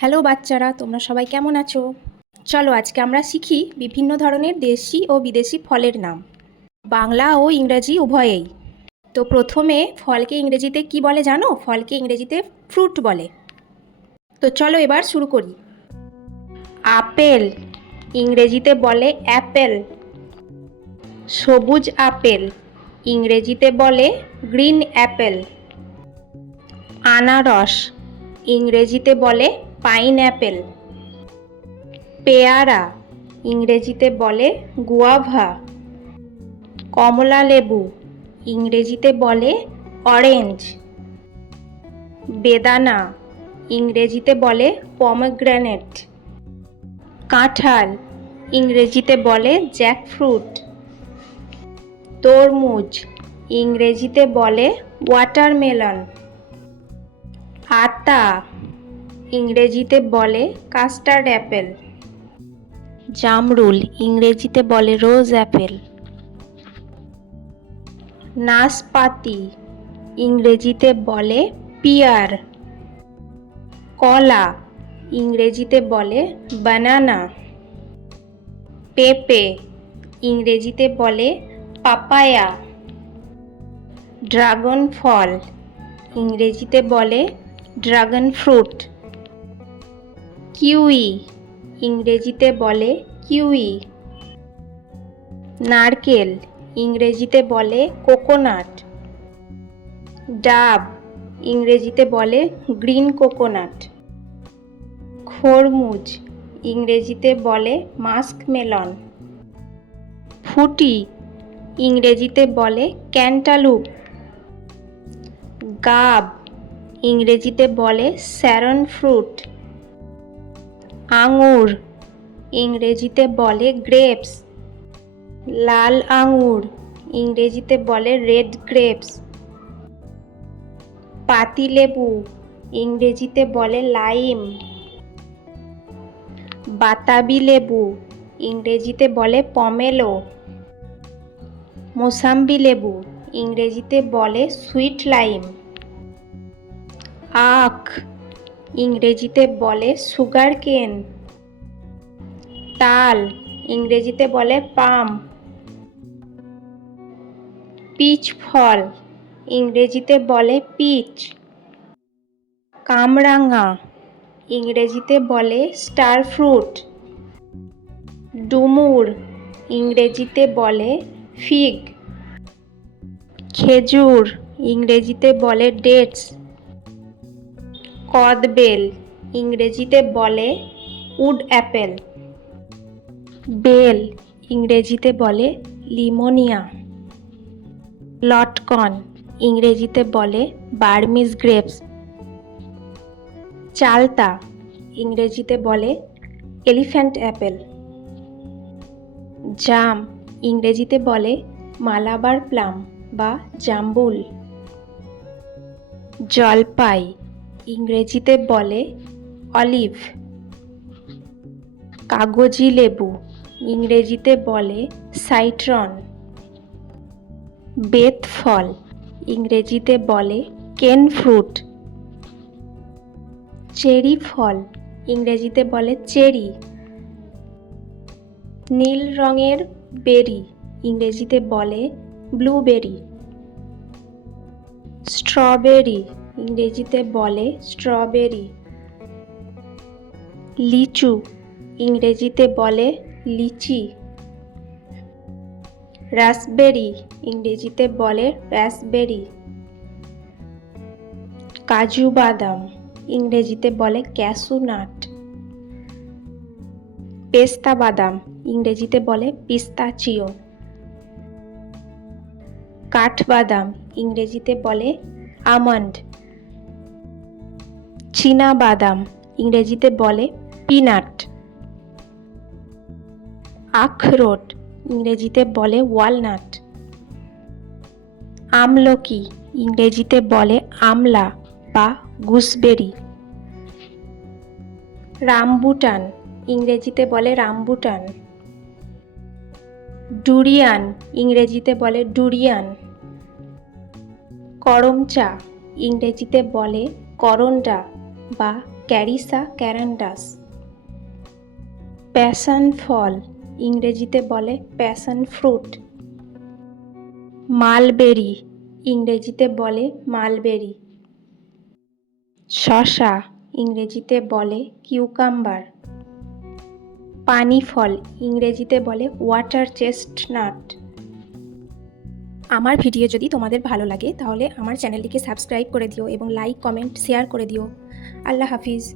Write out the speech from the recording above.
Hello বাচ্চারা, তোমরা সবাই কেমন আছো? চলো আজকে আমরা শিখি বিভিন্ন ধরনের দেশি ও বিদেশি ফলের নাম, বাংলা ও ইংরাজি উভয়েই। তো প্রথমে ফলকে ইংরেজিতে কি বলে জানো? ফলকে ইংরেজিতে ফ্রুট বলে। তো চলো এবার শুরু করি। আপেল ইংরেজিতে বলে অ্যাপেল। সবুজ আপেল ইংরেজিতে বলে গ্রিন অ্যাপেল। আনারস ইংরেজিতে বলে পাইনঅ্যাপেল। পেয়ারা ইংরেজিতে বলে গুয়াভা। কমলা লেবু ইংরেজিতে বলে অরেঞ্জ। বেদানা ইংরেজিতে বলে পমগ্রেনেট। কাঁঠাল ইংরেজিতে বলে জ্যাকফ্রুট। তরমুজ ইংরেজিতে বলে ওয়াটারমেলন। আতা ইংরেজিতে বলে কাস্টার্ড অ্যাপেল। জামরুল ইংরেজিতে বলে রোজ অ্যাপেল। নাশপাতি ইংরেজিতে বলে পিয়ার। কলা ইংরেজিতে বলে বানানা। পেঁপে ইংরেজিতে বলে পাপায়া। ড্রাগন ফল ইংরেজিতে বলে ড্রাগন ফ্রুট। কিউই ইংরেজিতে বলে কিউই। নারকেল ইংরেজিতে বলে কোকোনাট। ডাব ইংরেজিতে বলে গ্রিন কোকোনাট। খরমুজ ইংরেজিতে বলে মাস্কমেলন। ফুটি ইংরেজিতে বলে ক্যান্টালুপ। গাব ইংরেজিতে বলে স্যারন ফ্রুট। আঙুর ইংরেজিতে বলে গ্রেপস। লাল আঙুর ইংরেজিতে বলে রেড গ্রেপস। পাতিলেবু ইংরেজিতে বলে লাইম। বাতাবি লেবু ইংরেজিতে বলে পমেলো। মোসাম্বি লেবু ইংরেজিতে বলে সুইট লাইম। আখ ইংরেজিতে বলে সুগার কেন। তাল ইংরেজিতে বলে পাম। পিচ ফল ইংরেজিতে বলে পিচ। কামরাঙা ইংরেজিতে বলে স্টার ফ্রুট। ডুমুর ইংরেজিতে বলে ফিগ। খেজুর ইংরেজিতে বলে ডেটস। কদবেল ইংরেজিতে বলে উড অ্যাপেল। বেল ইংরেজিতে বলে লিমোনিয়া। লটকন ইংরেজিতে বলে বার্মিজ গ্রেপস। চালতা ইংরেজিতে বলে এলিফ্যান্ট অ্যাপেল। জাম ইংরেজিতে বলে মালাবার প্লাম বা জাম্বুল। জলপাই ইংরেজিতে বলে অলিভ। কাগজি লেবু ইংরেজিতে বলে সাইট্রন। বেত ফল ইংরেজিতে বলে কেন ফ্রুট। চেরি ফল ইংরেজিতে বলে চেরি। নীল রঙের বেরি ইংরেজিতে বলে ব্লুবেরি। স্ট্রবেরি ইংরেজিতে বলে স্ট্রবেরি। লিচু ইংরেজিতে বলে লিচি। রাসবেরি ইংরেজিতে বলে রাসবেরি। কাজু বাদাম ইংরেজিতে বলে ক্যাশু নাট। পেস্তা বাদাম ইংরেজিতে বলে পিস্তাচিও। কাঠবাদাম ইংরেজিতে বলে আমন্ড। চীনা বাদাম ইংরেজিতে বলে পিনাট। আখরোট ইংরেজিতে বলে ওয়ালনাট। আমলকি ইংরেজিতে বলে আমলা বা গুসবেরি। রামবুটান ইংরেজিতে বলে রামবুটান। ডুরিয়ান ইংরেজিতে বলে ডুরিয়ান। করমচা ইংরেজিতে বলে করন্ডা বা ক্যারিসা ক্যারান্ডাস। প্যাশন ফল ইংরেজিতে বলে প্যাশন ফ্রুট। মালবেরি ইংরেজিতে বলে মালবেরি। শসা ইংরেজিতে বলে কিউকাম্বার। পানি ফল ইংরেজিতে বলে ওয়াটার চেস্টনাট। আমার ভিডিও যদি তোমাদের ভালো লাগে তাহলে আমার চ্যানেলটিকে সাবস্ক্রাইব করে দিও এবং লাইক কমেন্ট শেয়ার করে দিও। আল্লাহ হাফিজ।